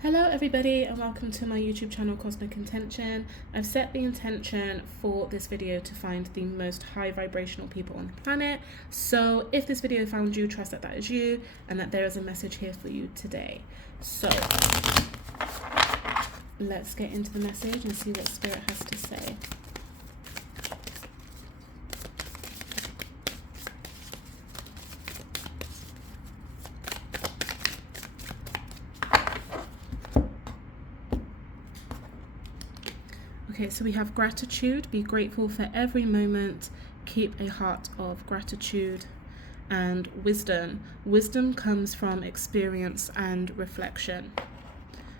Hello everybody and welcome to my YouTube channel Cosmic Intention. I've set the intention for this video to find the most high vibrational people on the planet. So if this video found you, trust that that is you and that there is a message here for you today. So let's get into the message and see what Spirit has to say. Okay, so we have gratitude. Be grateful for every moment. Keep a heart of gratitude. And wisdom. Wisdom comes from experience and reflection.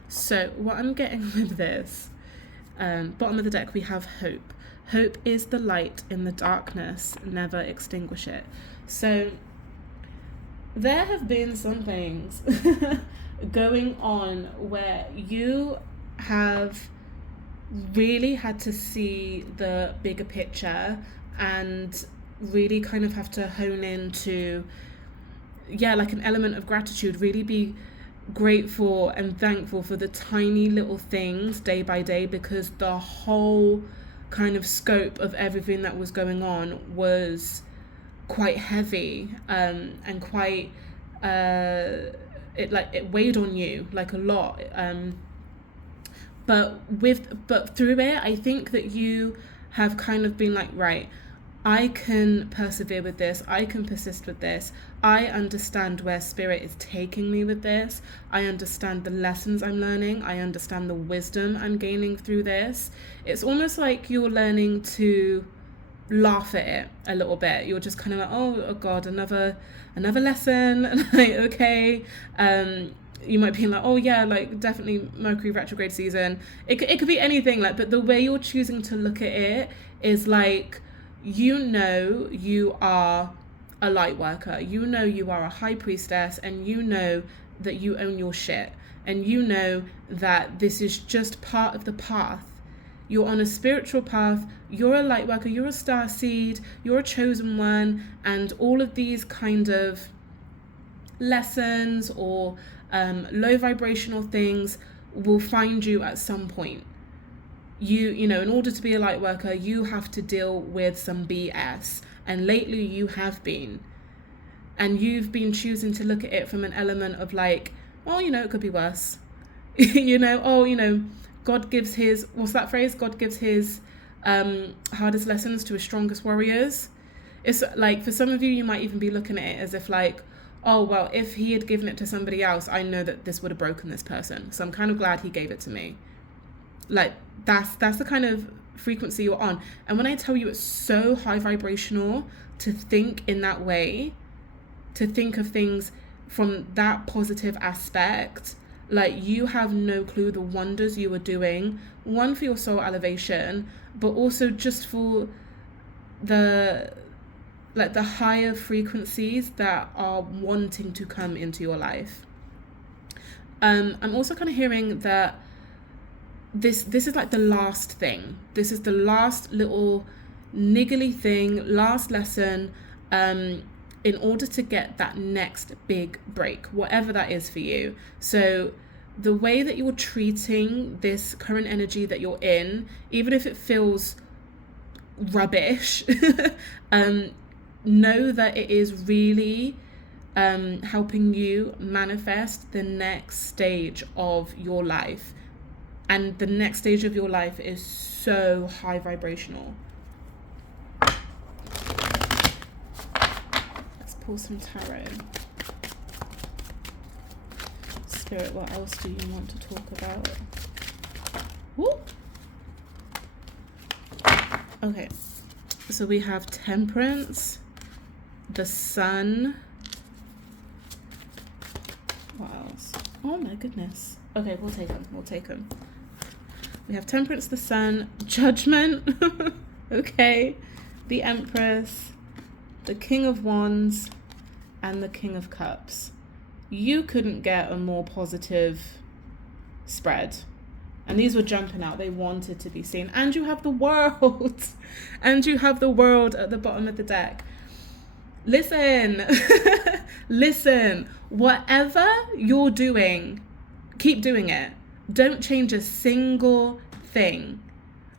So what I'm getting with this, bottom of the deck, we have hope. Hope is the light in the darkness. Never extinguish it. So there have been some things going on where you have really had to see the bigger picture and really kind of have to hone into like an element of gratitude. Really be grateful and thankful for the tiny little things day by day, because the whole kind of scope of everything that was going on was quite heavy and quite it weighed on you like a lot. But through it, I think that you have kind of been like, right, I can persevere with this. I can persist with this. I understand where Spirit is taking me with this. I understand the lessons I'm learning. I understand the wisdom I'm gaining through this. It's almost like you're learning to laugh at it a little bit. You're just kind of like, oh God, another lesson. Like, okay. You might be like, oh yeah, like definitely Mercury retrograde season. It could be anything, like, but the way you're choosing to look at it is like, you know, you are a light worker, you know, you are a high priestess, and you know that you own your shit, and you know that this is just part of the path. You're on a spiritual path, you're a light worker, you're a star seed, you're a chosen one, and all of these kind of lessons or low vibrational things will find you at some point. You know, in order to be a light worker, you have to deal with some BS, and lately you have been, and you've been choosing to look at it from an element of like, well, you know, it could be worse. You know, oh, you know, God gives his, what's that phrase? God gives his hardest lessons to his strongest warriors. It's like, for some of you, you might even be looking at it as if like, oh, well, if he had given it to somebody else, I know that this would have broken this person. So I'm kind of glad he gave it to me. Like, that's the kind of frequency you're on. And when I tell you it's so high vibrational to think in that way, to think of things from that positive aspect, like, you have no clue the wonders you are doing, one, for your soul elevation, but also just for the higher frequencies that are wanting to come into your life. I'm also kind of hearing that this is like the last thing. This is the last little niggly thing, last lesson, in order to get that next big break, whatever that is for you. So the way that you're treating this current energy that you're in, even if it feels rubbish, know that it is really helping you manifest the next stage of your life. And the next stage of your life is so high vibrational. Let's pull some tarot. Spirit, what else do you want to talk about? Woo! Okay, so we have Temperance, the Sun. What else? Oh my goodness. Okay, we'll take them. We have Temperance, the Sun, Judgment, okay, the Empress, the King of Wands, and the King of Cups. You couldn't get a more positive spread. And these were jumping out. They wanted to be seen. And you have the world. And you have the world at the bottom of the deck. Listen. Listen. Whatever you're doing, Keep doing it. Don't change a single thing.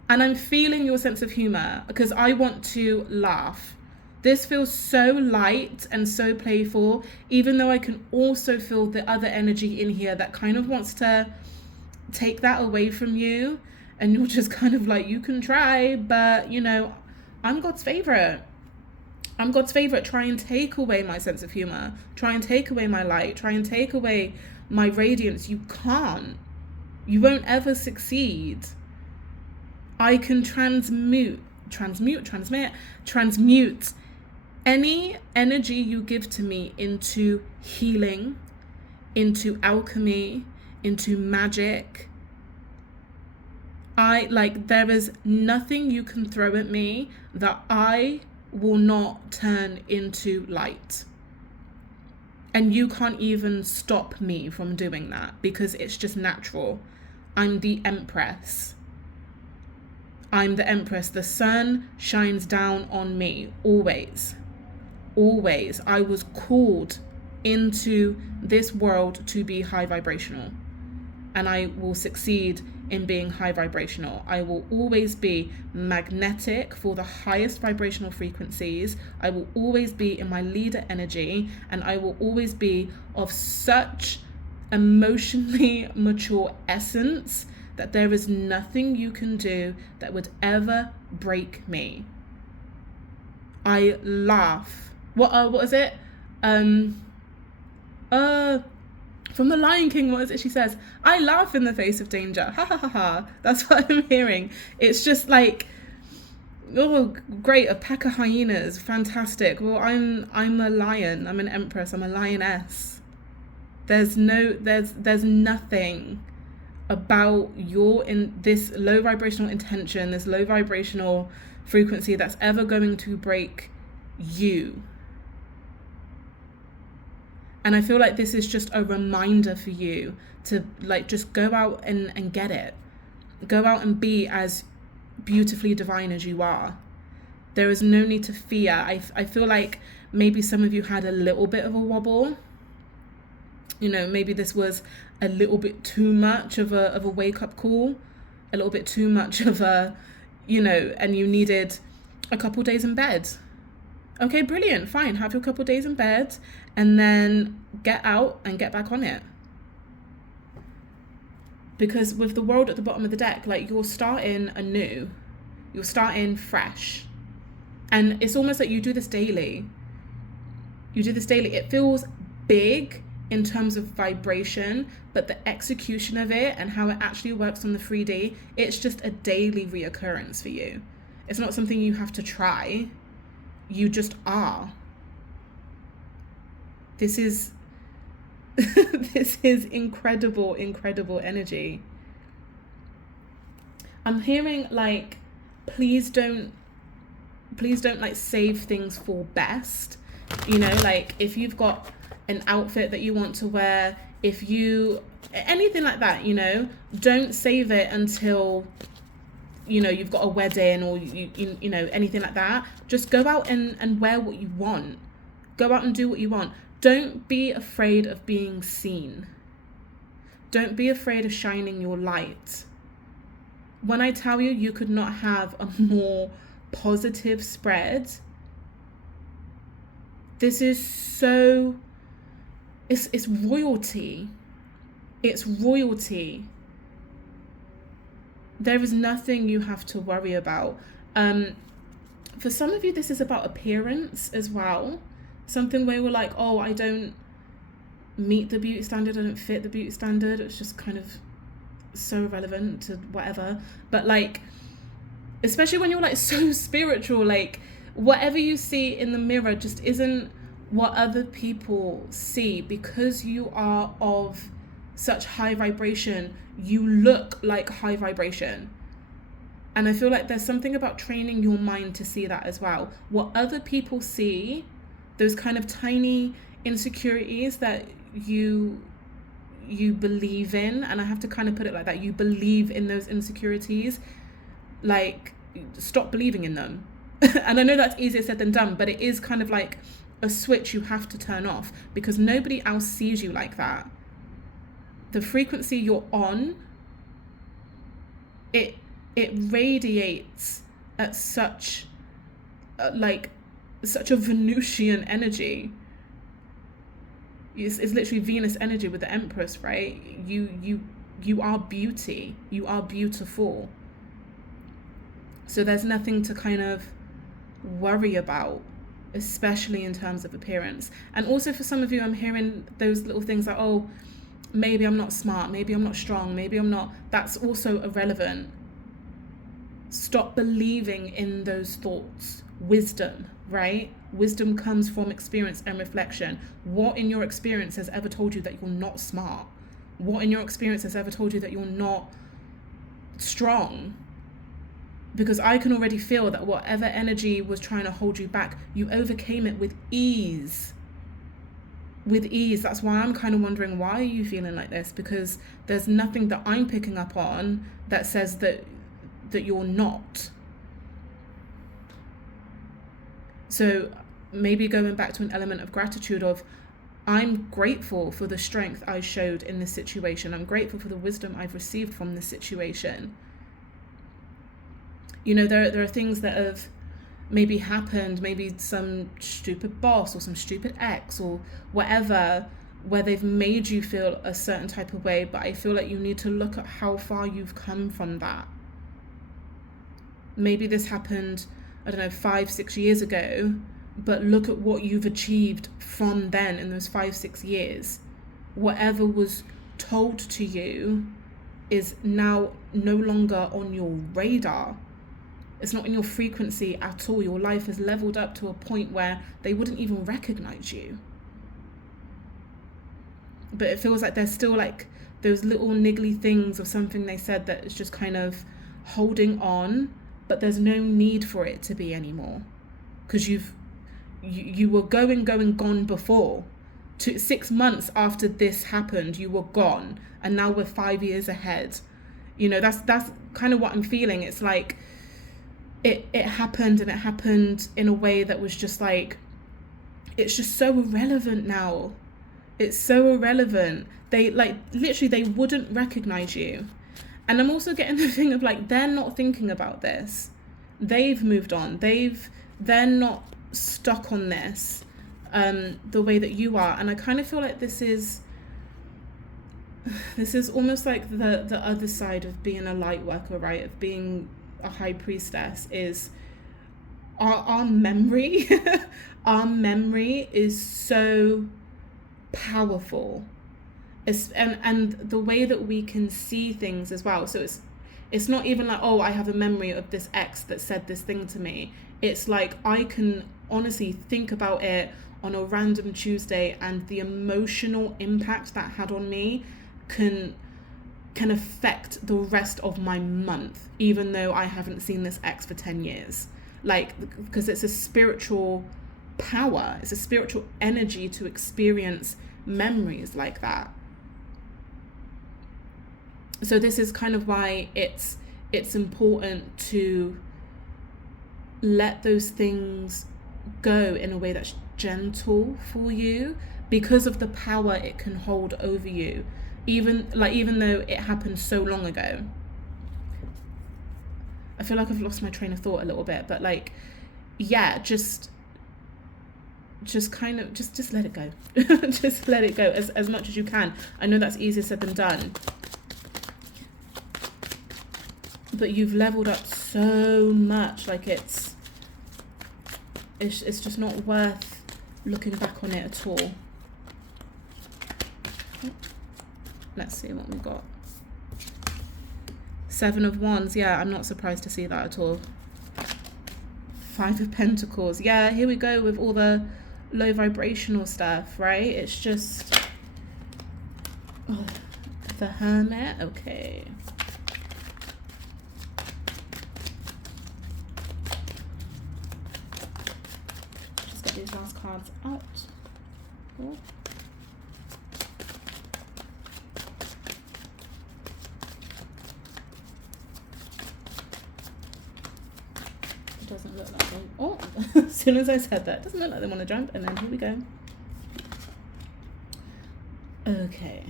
And I'm feeling your sense of humor because I want to laugh. This feels so light and so playful, even though I can also feel the other energy in here that kind of wants to take that away from you. And you're just kind of like, you can try, but you know, I'm God's favorite. I'm God's favorite. Try and take away my sense of humor. Try and take away my light. Try and take away my radiance. You can't. You won't ever succeed. I can transmute any energy you give to me into healing, into alchemy, into magic. There is nothing you can throw at me that I will not turn into light. And you can't even stop me from doing that because it's just natural. I'm the Empress. I'm the Empress. The sun shines down on me always. Always. I was called into this world to be high vibrational. And I will succeed in being high vibrational. I will always be magnetic for the highest vibrational frequencies. I will always be in my leader energy, and I will always be of such emotionally mature essence that there is nothing you can do that would ever break me. I laugh. What is it? From The Lion King, what is it she says? I laugh in the face of danger. Ha ha ha ha. That's what I'm hearing. It's just like, oh, great, a pack of hyenas, fantastic. Well, I'm a lion. I'm an empress. I'm a lioness. There's nothing about this low vibrational intention, this low vibrational frequency that's ever going to break you. And I feel like this is just a reminder for you to just go out and get it. Go out and be as beautifully divine as you are. There is no need to fear. I feel like maybe some of you had a little bit of a wobble. You know, maybe this was a little bit too much of a wake-up call, a little bit too much of a, and you needed a couple days in bed. Okay, brilliant, fine. Have your couple days in bed and then get out and get back on it. Because with the world at the bottom of the deck, you're starting anew. You're starting fresh. And it's almost like you do this daily. It feels big in terms of vibration, but the execution of it and how it actually works on the 3D, it's just a daily reoccurrence for you. It's not something you have to try. You just are. This is incredible energy. I'm hearing please don't save things for best. If you've got an outfit that you want to wear, anything like that, don't save it until you've got a wedding or anything like that. Just go out and wear what you want. Go out and do what you want. Don't be afraid of being seen. Don't be afraid of shining your light. When I tell you, you could not have a more positive spread. This is so, it's royalty. It's royalty. There is nothing you have to worry about. For some of you, this is about appearance as well. Something where we're like, oh, I don't meet the beauty standard, I don't fit the beauty standard. It's just kind of so irrelevant to whatever. But especially when you're so spiritual, whatever you see in the mirror just isn't what other people see. Because you are of such high vibration, you look like high vibration. And I feel like there's something about training your mind to see that as well. What other people see, those kind of tiny insecurities that you believe in, and I have to kind of put it like that, you believe in those insecurities, stop believing in them. And I know that's easier said than done, but it is kind of like a switch you have to turn off, because nobody else sees you like that. the frequency you're on, it radiates at such such a Venusian energy. It's literally Venus energy with the Empress, right? You are beauty. You are beautiful. So there's nothing to kind of worry about, especially in terms of appearance. And also for some of you, I'm hearing those little things like, oh, maybe I'm not smart, maybe I'm not strong, maybe I'm not. That's also irrelevant. Stop believing in those thoughts. Wisdom, right? Wisdom comes from experience and reflection. What in your experience has ever told you that you're not smart? What in your experience has ever told you that you're not strong? Because I can already feel that whatever energy was trying to hold you back, you overcame it with ease. With ease. That's why I'm kind of wondering, why are you feeling like this? Because there's nothing that I'm picking up on that says that you're not. So maybe going back to an element of gratitude of, I'm grateful for the strength I showed in this situation. I'm grateful for the wisdom I've received from this situation. You know, there are things that have maybe happened, maybe some stupid boss or some stupid ex or whatever, where they've made you feel a certain type of way, but I feel like you need to look at how far you've come from that. Maybe this happened, I don't know, 5-6 years ago, but look at what you've achieved from then in those 5-6 years. Whatever was told to you is now no longer on your radar. It's not in your frequency at all. Your life has leveled up to a point where they wouldn't even recognize you. But it feels like there's still like those little niggly things of something they said that is just kind of holding on, but there's no need for it to be anymore. Because you were gone before. 6 months after this happened, you were gone, and now we're 5 years ahead. You know, that's kind of what I'm feeling. It's like it happened, and it happened in a way that was just like, it's just so irrelevant now. It's so irrelevant. They literally they wouldn't recognize you. And I'm also getting the thing of like, they're not thinking about this. They've moved on. They're not stuck on this the way that you are. And I kind of feel like this is almost like the other side of being a light worker, right? Of being a high priestess, is our memory. Our memory is so powerful. And the way that we can see things as well. So it's not even like, oh, I have a memory of this ex that said this thing to me. It's like I can honestly think about it on a random Tuesday, and the emotional impact that had on me can affect the rest of my month, even though I haven't seen this ex for 10 years. Like, because it's a spiritual power, it's a spiritual energy to experience memories like that. So this is kind of why it's important to let those things go in a way that's gentle for you, because of the power it can hold over you, even though it happened so long ago. I feel like I've lost my train of thought a little bit, but like, yeah, just kind of just let it go. Just let it go as much as you can. I know that's easier said than done, but you've leveled up so much. Like it's just not worth looking back on it at all. Let's see what we've got. 7 of Wands. Yeah, I'm not surprised to see that at all. 5 of Pentacles. Yeah, here we go with all the low vibrational stuff, right? It's just the Hermit. Okay. Just get these last cards out. Cool. Doesn't look like them. Oh, as soon as I said that, doesn't look like they want to jump. And then here we go. Okay.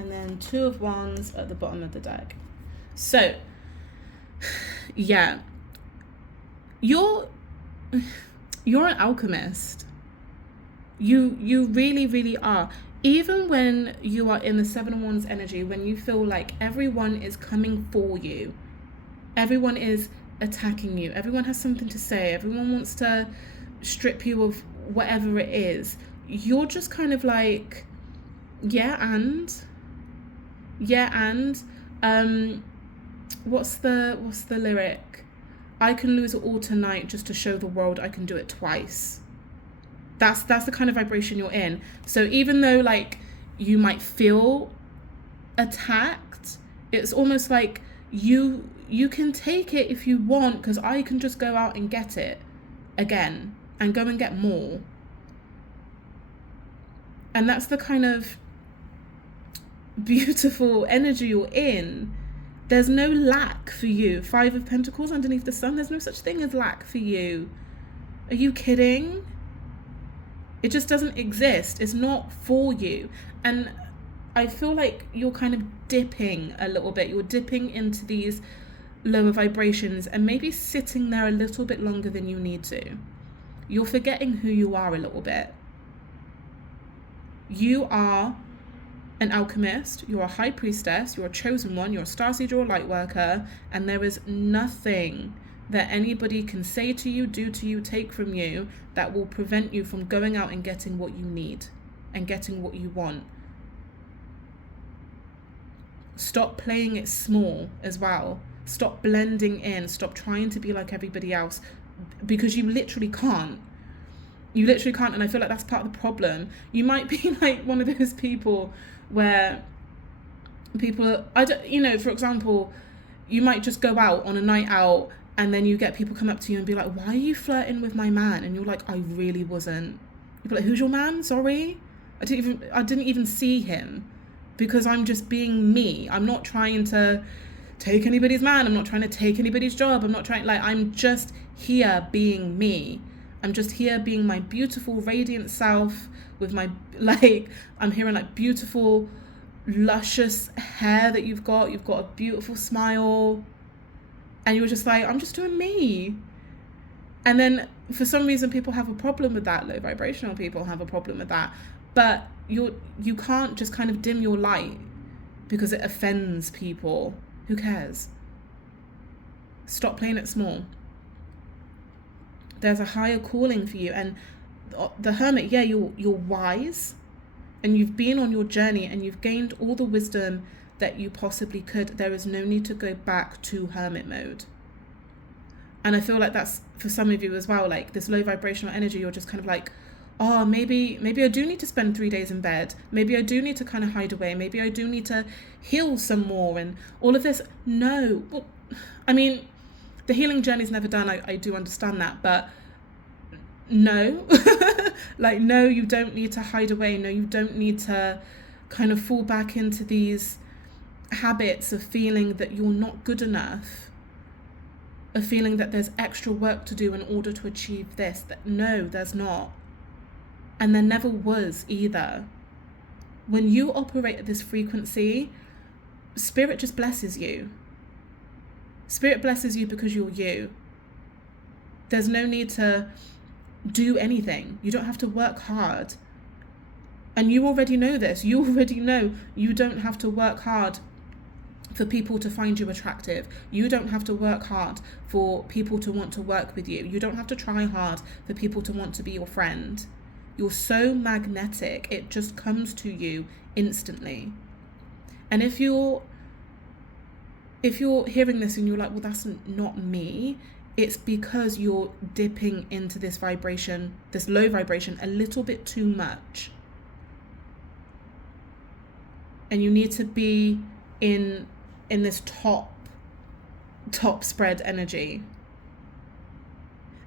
and then 2 of Wands at the bottom of the deck. So, yeah, you're an alchemist. You really, really are. Even when you are in the 7 of Wands energy, when you feel like everyone is coming for you, everyone is attacking you, everyone has something to say, everyone wants to strip you of whatever it is, you're just kind of like, what's the lyric? I can lose it all tonight just to show the world I can do it twice. That's the kind of vibration you're in. So even though like you might feel attacked, it's almost like you can take it if you want, because I can just go out and get it again and go and get more. And that's the kind of beautiful energy you're in. There's no lack for you. 5 of Pentacles underneath the sun. There's no such thing as lack for you. Are you kidding? It just doesn't exist. It's not for you. And I feel like you're kind of dipping a little bit. You're dipping into these lower vibrations and maybe sitting there a little bit longer than you need to. You're forgetting who you are a little bit. You are an alchemist, you're a high priestess, you're a chosen one, you're a starseed, you're a light worker, and there is nothing that anybody can say to you, do to you, take from you that will prevent you from going out and getting what you need and getting what you want. Stop playing it small as well. Stop blending in. Stop trying to be like everybody else, because you literally can't. You literally can't. And I feel like that's part of the problem. You might be like one of those people where people, for example, you might just go out on a night out and then you get people come up to you and be like, why are you flirting with my man? And you're like, I really wasn't. You'd be like, who's your man? Sorry. I didn't even see him, because I'm just being me. I'm not trying to take anybody's man. I'm not trying to take anybody's job. I'm just here being me. I'm just here being my beautiful, radiant self with my, I'm hearing beautiful, luscious hair that you've got. You've got a beautiful smile. And you're just like, I'm just doing me. And then for some reason, people have a problem with that. Low vibrational people have a problem with that. But you can't just kind of dim your light because it offends people. Who cares? Stop playing it small. There's a higher calling for you. And the Hermit, you're wise, and you've been on your journey and you've gained all the wisdom that you possibly could. There is no need to go back to Hermit mode. And I feel like that's for some of you as well, like this low vibrational energy. You're just kind of like, oh, maybe I do need to spend 3 days in bed. Maybe I do need to kind of hide away. Maybe I do need to heal some more and all of this. No. Well, I mean, the healing journey is never done. I do understand that. But no. No, you don't need to hide away. No, you don't need to kind of fall back into these habits of feeling that you're not good enough, of feeling that there's extra work to do in order to achieve this. That no, there's not. And there never was either. When you operate at this frequency, Spirit just blesses you. Spirit blesses you because you're you. There's no need to do anything. You don't have to work hard. And you already know this. You already know you don't have to work hard for people to find you attractive. You don't have to work hard for people to want to work with you. You don't have to try hard for people to want to be your friend. You're so magnetic. It just comes to you instantly. And if you're hearing this and you're like, well, that's not me, it's because you're dipping into this vibration, this low vibration, a little bit too much. And you need to be in this top spread energy.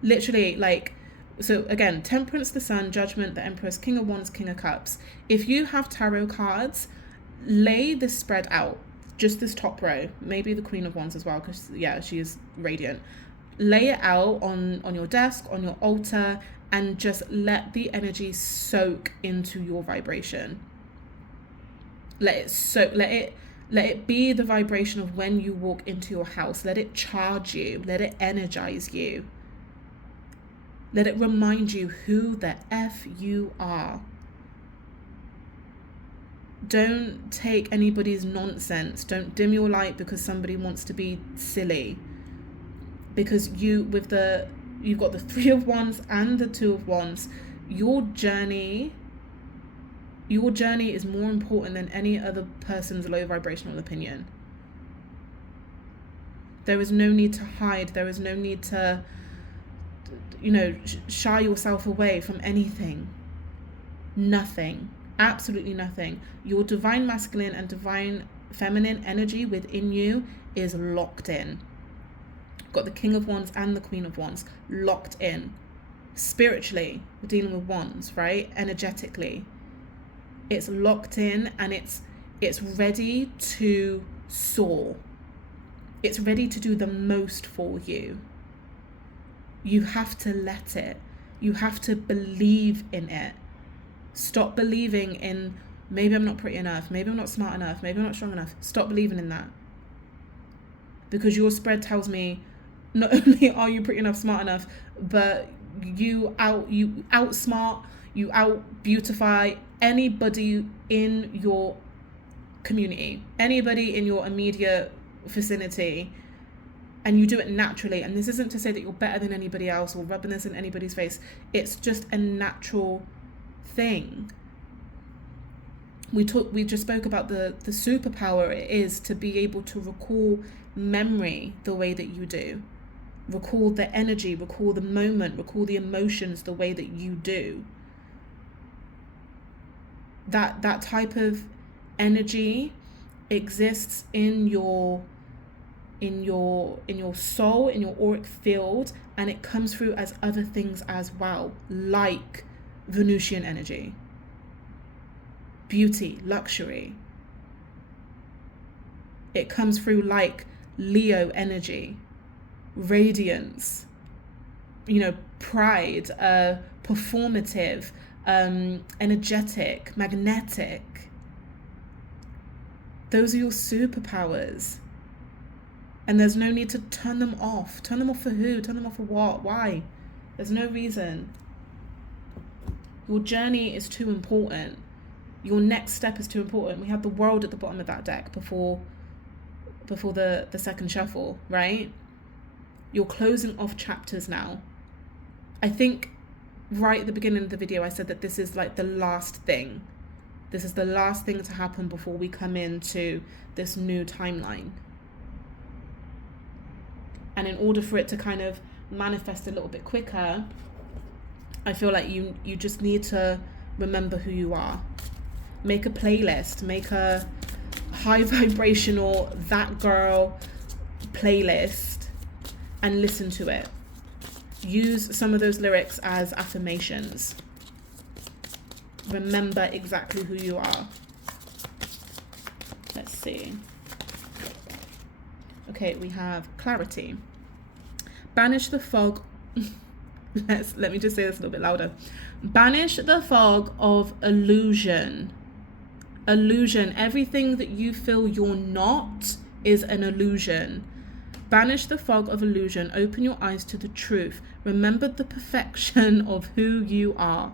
Literally, so again, Temperance, the Sun, Judgment, the Empress, King of Wands, King of Cups. If you have tarot cards, lay this spread out, just this top row, maybe the Queen of Wands as well, because she is radiant. Lay it out on your desk, on your altar, and just let the energy soak into your vibration. Let it be the vibration of when you walk into your house. Let it charge you. Let it energize you. Let it remind you who the F you are. Don't take anybody's nonsense. Don't dim your light because somebody wants to be silly. Because you've got the Three of Wands and the Two of Wands. Your journey is more important than any other person's low vibrational opinion. There is no need to hide. There is no need to, shy yourself away from anything. Nothing. Absolutely nothing. Your divine masculine and divine feminine energy within you is locked in. Got the King of Wands and the Queen of Wands locked in. Spiritually, we're dealing with wands, right? Energetically. It's locked in and it's ready to soar. It's ready to do the most for you. You have to let it. You have to believe in it. Stop believing in, maybe I'm not pretty enough, maybe I'm not smart enough, maybe I'm not strong enough. Stop believing in that. Because your spread tells me not only are you pretty enough, smart enough, but you outsmart, you out beautify anybody in your community, anybody in your immediate vicinity, and you do it naturally. And this isn't to say that you're better than anybody else or rubbing this in anybody's face. It's just a natural thing. We just spoke about the superpower it is to be able to recall memory the way that you do, recall the energy, recall the moment, recall the emotions the way that you do. That type of energy exists in your soul, in your auric field, and it comes through as other things as well, like Venusian energy, beauty, luxury. It comes through like Leo energy, radiance, pride, performative, energetic, magnetic. Those are your superpowers. And there's no need to turn them off. Turn them off for who? Turn them off for what? Why? There's no reason. Your journey is too important. Your next step is too important. We have the World at the bottom of that deck before the second shuffle, right? You're closing off chapters now. I think right at the beginning of the video I said that this is like the last thing. This is the last thing to happen before we come into this new timeline. And in order for it to kind of manifest a little bit quicker, I feel like you just need to remember who you are. Make a playlist, make a high vibrational That Girl playlist and listen to it. Use some of those lyrics as affirmations. Remember exactly who you are. Let's see. Okay, we have clarity. Banish the fog. Let me just say this a little bit louder. Banish the fog of illusion. Illusion. Everything that you feel you're not is an illusion. Banish the fog of illusion. Open your eyes to the truth. Remember the perfection of who you are.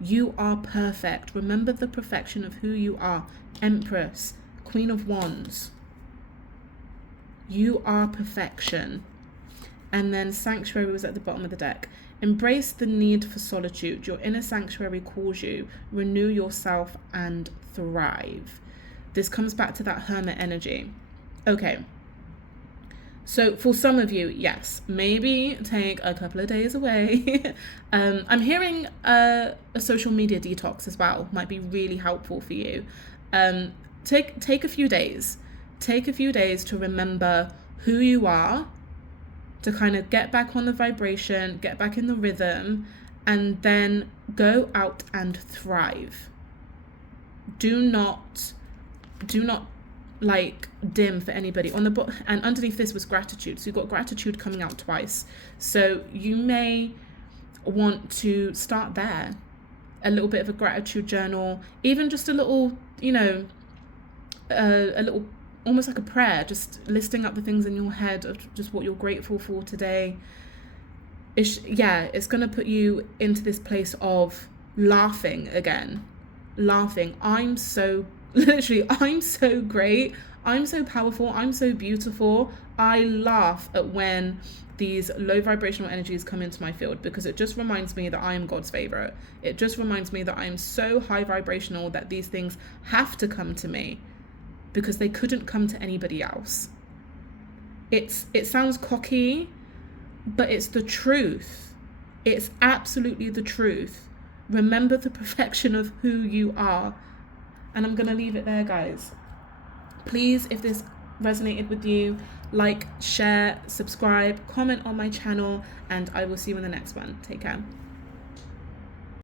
You are perfect. Remember the perfection of who you are. Empress, Queen of Wands. You are perfection. And then Sanctuary was at the bottom of the deck. Embrace the need for solitude. Your inner sanctuary calls you. Renew yourself and thrive. This comes back to that hermit energy. Okay. So for some of you, yes, maybe take a couple of days away. I'm hearing a social media detox as well. Might be really helpful for you. Take a few days. Take a few days to remember who you are, to kind of get back on the vibration, get back in the rhythm, and then go out and thrive. Do not like dim for anybody. On the and underneath this was gratitude. So you've got gratitude coming out twice. So you may want to start there. A little bit of a gratitude journal, even just a little, a little, almost like a prayer, just listing up the things in your head of just what you're grateful for today. It's going to put you into this place of laughing again. Laughing. I'm so great. I'm so powerful. I'm so beautiful. I laugh at when these low vibrational energies come into my field, because it just reminds me that I am God's favorite. It just reminds me that I'm so high vibrational that these things have to come to me, because they couldn't come to anybody else. It sounds cocky, but it's the truth. It's absolutely the truth. Remember the perfection of who you are. And I'm going to leave it there, guys. Please, if this resonated with you, like, share, subscribe, comment on my channel, and I will see you in the next one. Take care.